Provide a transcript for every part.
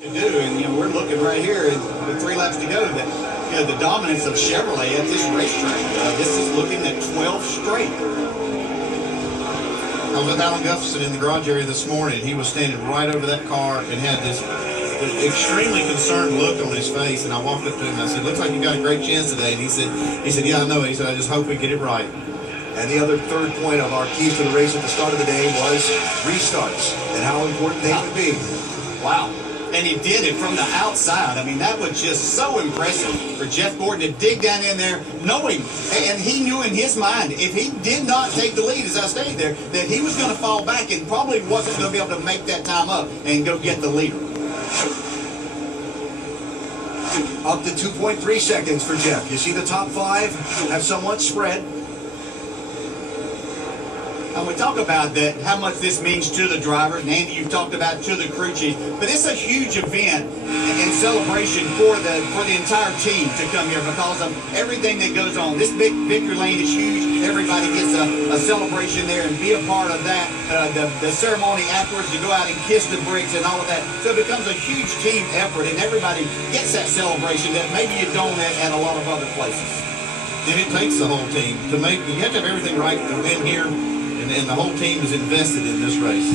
To do, and we're looking right here with 3 laps to go that the dominance of Chevrolet at this racetrack. This is looking at 12 straight. I was with Alan Gustafson in the garage area this morning. He was standing right over that car and had this extremely concerned look on his face. And I walked up to him and I said, "Looks like you got a great chance today." And he said, "Yeah, I know." He said, "I just hope we get it right." And the other third point of our keys to the race at the start of the day was restarts and how important they could be. Wow. And he did it from the outside. I mean, that was just so impressive for Jeff Gordon to dig down in there, knowing, and he knew in his mind, if he did not take the lead, as I stayed there, that he was going to fall back and probably wasn't going to be able to make that time up and go get the leader. Up to 2.3 seconds for Jeff. You see the top 5 have somewhat spread. And we talk about that, how much this means to the drivers, and Andy, you've talked about to the crew chief, but it's a huge event and celebration for the entire team to come here because of everything that goes on. This big victory lane is huge. Everybody gets a celebration there and be a part of that. The ceremony afterwards to go out and kiss the bricks and all of that. So it becomes a huge team effort, and everybody gets that celebration that maybe you don't at a lot of other places. And it takes the whole team to make. You have to have everything right to win here. And the whole team is invested in this race.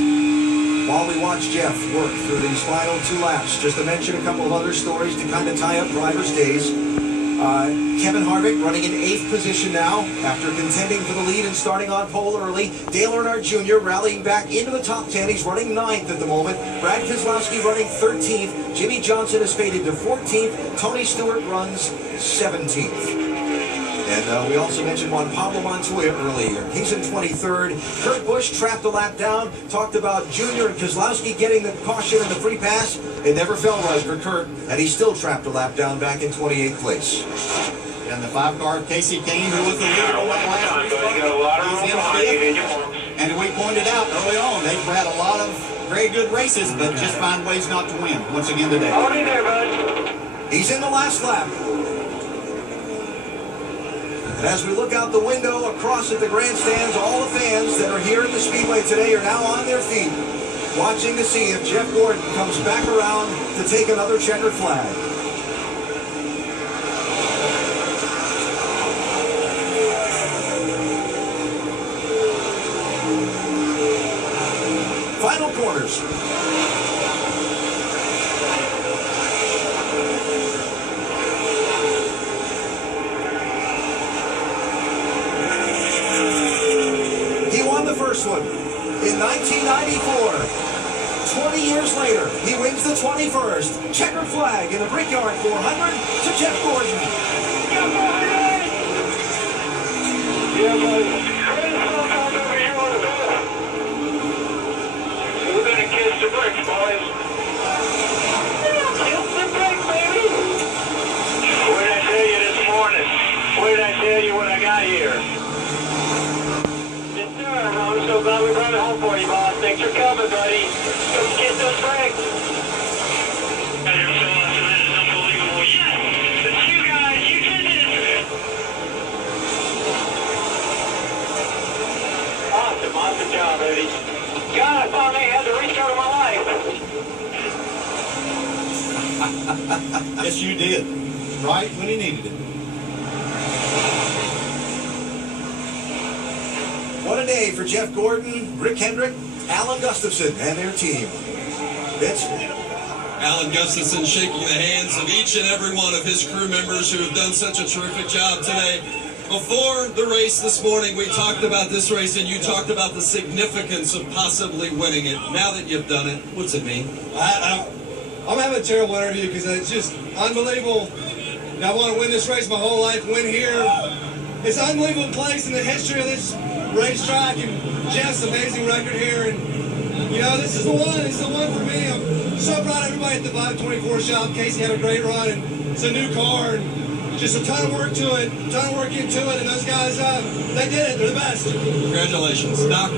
While we watch Jeff work through these final 2 laps, just to mention a couple of other stories to kind of tie up drivers' days. Kevin Harvick running in 8th position now after contending for the lead and starting on pole early. Dale Earnhardt Jr. rallying back into the top 10. He's running 9th at the moment. Brad Keselowski running 13th. Jimmy Johnson is faded to 14th. Tony Stewart runs 17th. And we also mentioned Juan Pablo Montoya earlier. He's in 23rd. Kurt Busch trapped a lap down. Talked about Junior and Keselowski getting the caution and the free pass. It never fell right for Kurt, and he still trapped a lap down back in 28th place. And the 5-car, Kasey Kahne, who was the leader on that last race, he's in 5th. And we pointed out early on, they've had a lot of very good races, but just find ways not to win once again today. He's in the last lap. And as we look out the window across at the grandstands, all the fans that are here at the Speedway today are now on their feet, watching to see if Jeff Gordon comes back around to take another checkered flag. Final corners. First one in 1994. 20 years later, he wins the 21st. Checkered flag in the Brickyard 400 to Jeff Gordon. Yeah, buddy. We're going to kiss the bricks, boys. Kiss the bricks, baby. What did I tell you this morning? What did I tell you when I got here? I'm so glad we brought it home for you, boss. Thanks for coming, buddy. Come get those bricks. Guys are so awesome. That is unbelievable. Yes! It's you guys. You did it! Awesome. Awesome job, baby. God, I finally had the restart of my life. Yes, you did. Right when he needed it. What a day for Jeff Gordon, Rick Hendrick, Alan Gustafson, and their team. Vince? Alan Gustafson shaking the hands of each and every one of his crew members who have done such a terrific job today. Before the race this morning, we talked about this race, and you talked about the significance of possibly winning it. Now that you've done it, what's it mean? I'm having a terrible interview because it's just unbelievable. I want to win this race my whole life, win here. It's an unbelievable place in the history of this racetrack, and Jeff's amazing record here, and you know, this is the one. It's the one for me. I'm so proud of everybody at the 524 shop. Kasey had a great run, and it's a new car, and just a ton of work to it, a ton of work into it, and those guys, they did it. They're the best. Congratulations, Doc.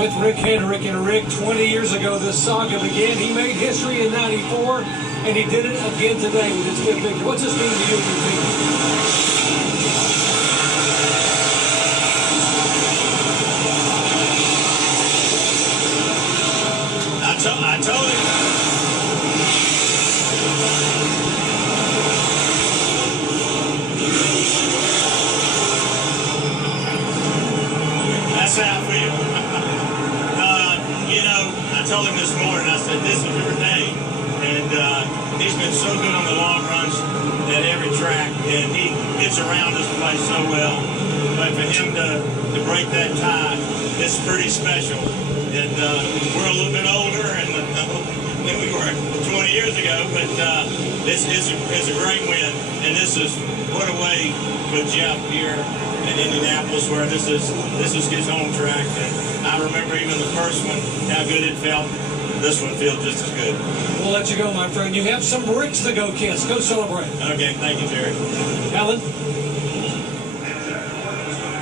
With Rick Hendrick, and Rick, 20 years ago, this saga began. He made history in '94, and he did it again today with his fifth victory. What's this mean to you and your team? I told him. That's how I feel. You know, I told him this morning, I said, this is your day. And he's been so good on the long runs at every track, and he gets around this place so well. But for him to break that tie, it's pretty special. And we're a little bit older than we were 20 years ago, but it's a great win. And this is, what a way with Jeff here in Indianapolis, where this is his home track. And I remember even the first one, how good it felt. This one feels just as good. We'll let you go, my friend. You have some bricks to go kiss. Go celebrate. Okay, thank you, Jerry. Alan?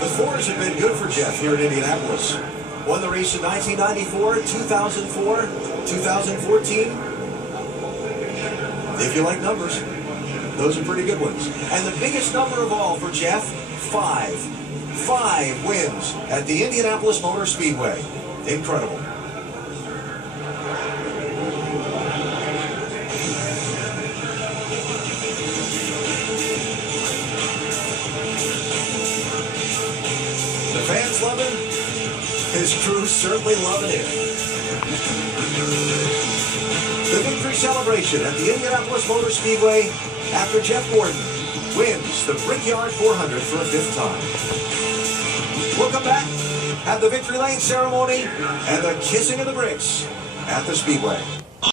The fours have been good for Jeff here in Indianapolis. Won the race in 1994, 2004, 2014. If you like numbers, those are pretty good ones. And the biggest number of all for Jeff, 5. 5 wins at the Indianapolis Motor Speedway. Incredible. The fans love him. His crew's certainly loving it. The victory celebration at the Indianapolis Motor Speedway after Jeff Gordon wins the Brickyard 400 for a 5th time. We'll come back, have the victory lane ceremony, and the kissing of the bricks at the Speedway.